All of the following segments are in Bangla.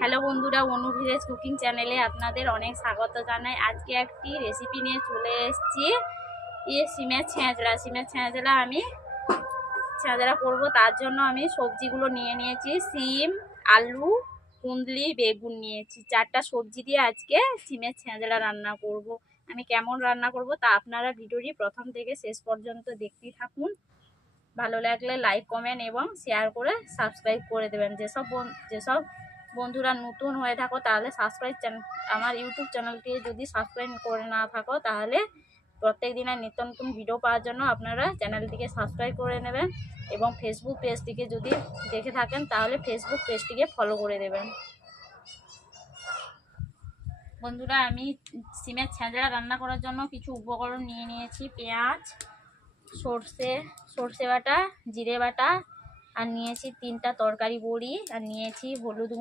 হ্যালো বন্ধুরা, অনু ভিলেজ কুকিং চ্যানেলে আপনাদের অনেক স্বাগত জানাই। আজকে একটি রেসিপি নিয়ে চলে এসেছি। সিমের ছেঁচড়া আমি ছেঁচড়া করবো। তার জন্য আমি সবজিগুলো নিয়ে নিয়েছি। সিম, আলু, কুন্দলি, বেগুন নিয়েছি। 4টা সবজি দিয়ে আজকে সিমের ছেঁচড়া রান্না করব। আমি কেমন রান্না করব তা আপনারা ভিডিওটি প্রথম থেকে শেষ পর্যন্ত দেখতেই থাকুন। ভালো লাগলে লাইক, কমেন্ট এবং শেয়ার করে সাবস্ক্রাইব করে দেবেন। যেসব বন্ধুরা নতুন হয়ে থাকো তাহলে আমার ইউটিউব চ্যানেলটি যদি সাবস্ক্রাইব করে না থাকো তাহলে প্রত্যেক দিনের নিত্য নতুন ভিডিও পাওয়ার জন্য আপনারা চ্যানেলটিকে সাবস্ক্রাইব করে নেবেন এবং ফেসবুক পেজটিকে যদি দেখে থাকেন তাহলে ফেসবুক পেজটিকে ফলো করে দেবেন। বন্ধুরা, আমি সিমের ছেঁচড়া রান্না করার জন্য কিছু উপকরণ নিয়ে নিয়েছি। পেঁয়াজ, সর্ষে বাটা, জিরে বাটা, আর নিয়েছি 3টা তরকারি বড়ি, আর নিয়েছি হলুদ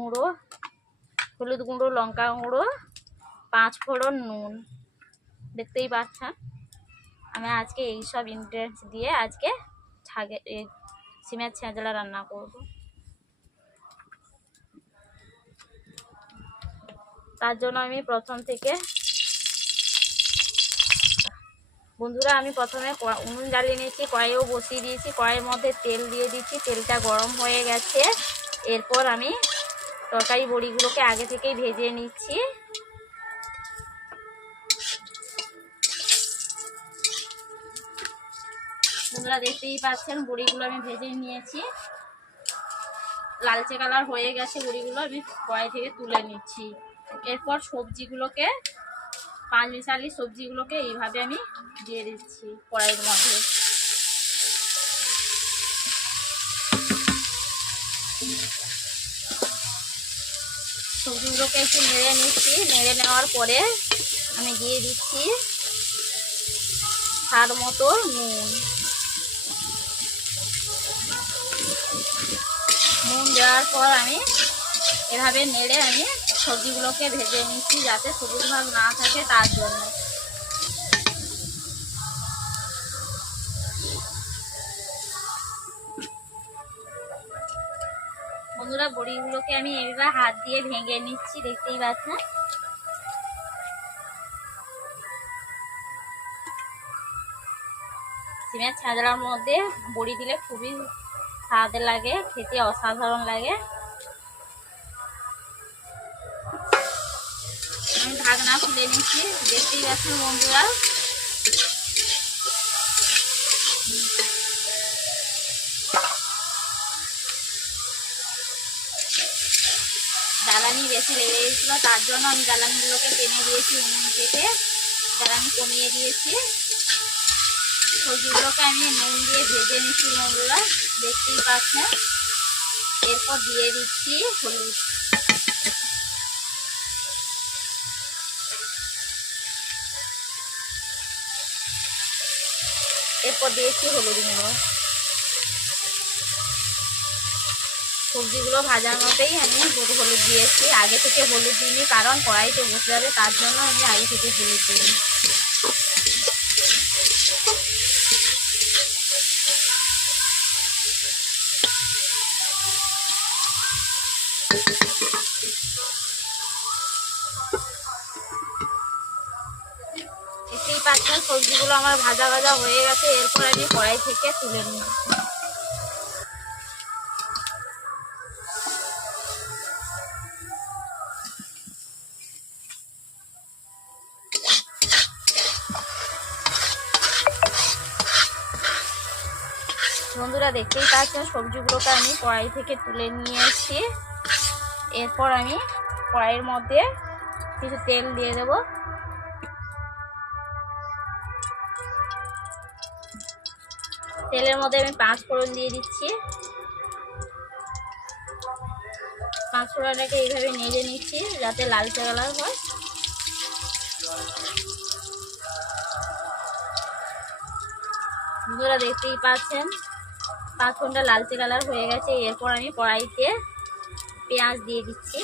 গুঁড়ো, লঙ্কা গুঁড়ো, 5 ফোড়ন, নুন। দেখতেই পাচ্ছেন আমি আজকে এইসব ইনগ্রেডিয়েন্টস দিয়ে আজকে সিমের ছেঁচড়া রান্না করব। তার জন্য আমি প্রথমে উনুন জ্বালিয়ে নিয়েছি, কড়াইও বসিয়ে দিয়েছি। কড়াইয়ের মধ্যে তেল দিয়ে দিচ্ছি। তেলটা গরম হয়ে গেছে। এরপর আমি তরকারি বড়িগুলোকে আগে থেকেই ভেজে নিচ্ছি। বন্ধুরা, দেখতেই পাচ্ছেন বড়িগুলো আমি ভেজে নিয়েছি। লালচে কালার হয়ে গেছে বড়িগুলো, আমি কড়াই থেকে তুলে নিচ্ছি। এরপর সবজিগুলোকে 5 মিশালি সবজিগুলোকে এইভাবে আমি দিয়ে দিচ্ছি কড়াইয়ের মধ্যে। সবজিগুলোকে একটু নেড়ে নিচ্ছি। নেড়ে নেওয়ার পরে আমি দিয়ে দিচ্ছি স্বাদ মতো নুন দেওয়ার পর আমি এভাবে নেড়ে আমি সবজিগুলোকে ভেজে নিচ্ছি যাতে সবুজ ভাগ না থাকে তার জন্য। বন্ধুরা, বড়িগুলোকে আমি এবার হাত দিয়ে ভেঙে নিচ্ছি। দেখতেই পাচ্ছেন সিমের ছেঁচড়ার মধ্যে বড়ি দিলে খুবই স্বাদ লাগে, খেতে অসাধারণ লাগে। আমি ঢাকনা খুলে নিচ্ছি। দেখতেই পাচ্ছেন বন্ধুরা জ্বালানি বেশি লেগে গেছিলো, তার জন্য আমি জ্বালানিগুলোকে টেনে দিয়েছি উনুন থেকে। জ্বালানি কমিয়ে দিয়েছি। সবজিগুলোকে আমি নুন দিয়ে ভেজে নিচ্ছি বন্ধুরা, দেখতেই পাচ্ছেন। এরপর দিয়ে দিচ্ছি হলুদ। এরপর দিয়েছি হলুদ গুঁড়ো। সবজিগুলো ভাজার মতেই আমি হলুদ দিয়েছি। আগে থেকে হলুদ দিইনি, কারণ কড়াইতে বসে যাবে, তার জন্য আমি আগে থেকে হলুদ দিই। দেখতেই পাচ্ছেন সবজিগুলো আমার ভাজা হয়ে গেছে। এরপর আমি কড়াই থেকে তুলে নিই। বন্ধুরা, দেখতেই পাচ্ছেন সবজিগুলোকে আমি কড়াই থেকে তুলে নিয়েছি। এরপর আমি কড়াইয়ের মধ্যে কিছু তেল দিয়ে দেব। তেলের মধ্যে আমি 5 ফোড়ন দিয়ে দিচ্ছি। 5 ফোড়নটাকে এইভাবে নেড়ে নিচ্ছি যাতে লালচে কালার হয়। বন্ধুরা, দেখতেই পাচ্ছেন 5 ফোড়নটা লালচে কালার হয়ে গেছে। এরপর আমি কড়াইতে পেঁয়াজ দিয়ে দিচ্ছি।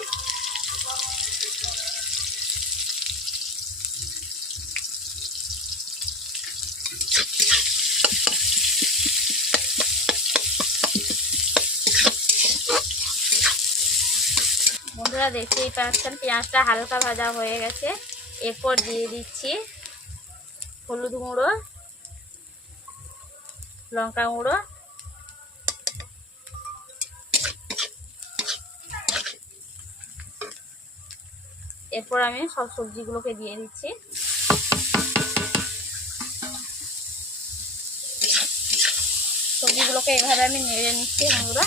বন্ধুরা দেখতেই পাচ্ছেন পেঁয়াজটা হালকা ভাজা হয়ে গেছে। এরপর দিয়ে দিচ্ছি হলুদ গুঁড়ো, লঙ্কা গুঁড়ো, এরপর আমি সব সবজিগুলোকে দিয়ে দিচ্ছি। সবজিগুলোকে এভাবে আমি নেড়ে নিচ্ছি বন্ধুরা।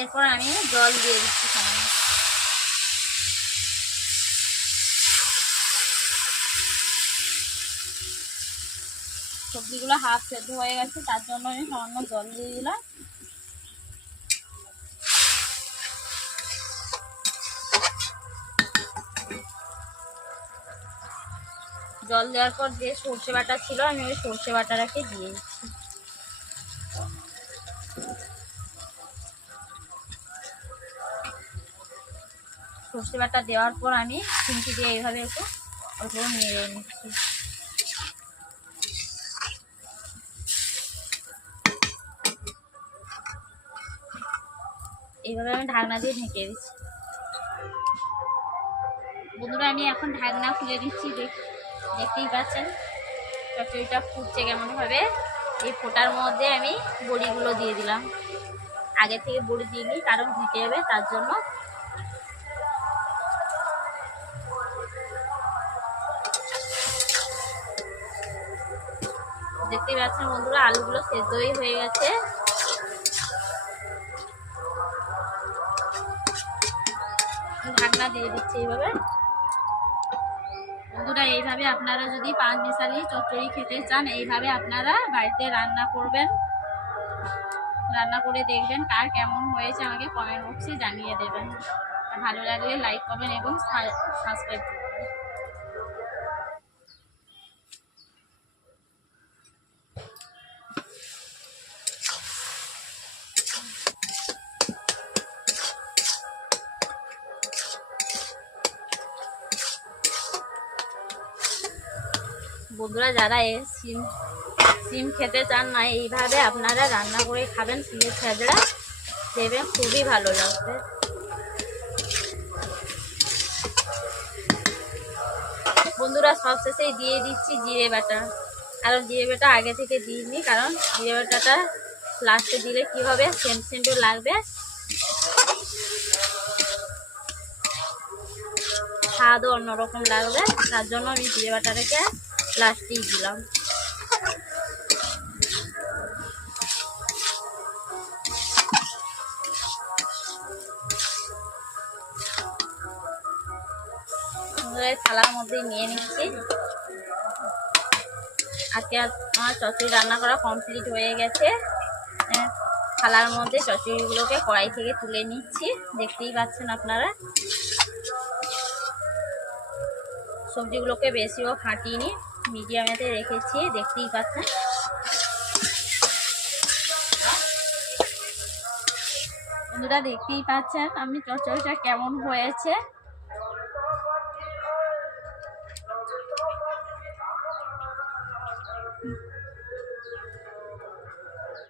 এরপর আমি জল দিয়ে দিচ্ছি সামান্য। সবজিগুলো হাফ সেদ্ধ হয়ে গেছে, তার জন্য আমি সামান্য জল দিয়ে দিলাম। জল দেওয়ার পর যে সর্ষে বাটা ছিল আমি ওই সর্ষে বাটাটাকে দিয়ে দিচ্ছি। সর্ষে বাটা দেওয়ার পর আমি চিমটি দিয়ে এইভাবে একটু অল্প নেড়ে নিচ্ছি। এইভাবে আমি ঢাকনা দিয়ে ঢেকে দিচ্ছি। বন্ধুরা আমি এখন ঢাকনা খুলে দিচ্ছি। দেখতেই পাচ্ছেন চচ্চড়িটা ফুটছে কেমন ভাবে। এই ফোটার মধ্যে আমি বড়িগুলো দিয়ে দিলাম। আগে থেকে বড়ি দিইনি কারণ ঢেকে যাবে তার জন্য। দেখতেই পাচ্ছেন বন্ধুরা আলুগুলো সেদ্ধই হয়ে গেছে। ঢাকনা দিয়ে দিচ্ছি এইভাবে। বন্ধুরা এইভাবে আপনারা যদি পাঁচ মিশালি চচ্চড়ি খেতে চান এইভাবে আপনারা বাড়িতে রান্না করবেন। রান্না করে দেখবেন কার কেমন হয়েছে আমাকে কমেন্ট বক্সে জানিয়ে দেবেন। ভালো লাগলে লাইক করবেন এবং সাবস্ক্রাইব করবেন। বন্ধুরা যারা সিম খেতে চান না এইভাবে আপনারা রান্না করে খাবেন সিমের ছেঁচড়া, দেখবেন খুবই ভালো লাগবে। বন্ধুরা সবশেষেই দিয়ে দিচ্ছি জিরে বাটা। কারণ জিরে বাটা আগে থেকে দিইনি, কারণ জিরে বাটাটা লাস্টে দিলে কি হবে সেন্টও লাগবে, স্বাদও অন্যরকম লাগবে। তার জন্য আমি জিরে বাটাটাকে লাস্টেই দিলাম। থালার মধ্যে নিয়ে নিচ্ছি। আজকে আমার চচ্চড়ি রান্না করা কমপ্লিট হয়ে গেছে। থালার মধ্যে চচ্চড়িগুলোকে কড়াই থেকে তুলে নিচ্ছি। দেখতেই পাচ্ছেন আপনারা সবজিগুলোকে বেশিও ফাটিনি, মিডিয়ামেতে রেখেছি। দেখতেই পাচ্ছেন বন্ধুরা, দেখতেই পাচ্ছেন আমি চচ্চড়িটা কেমন হয়েছে।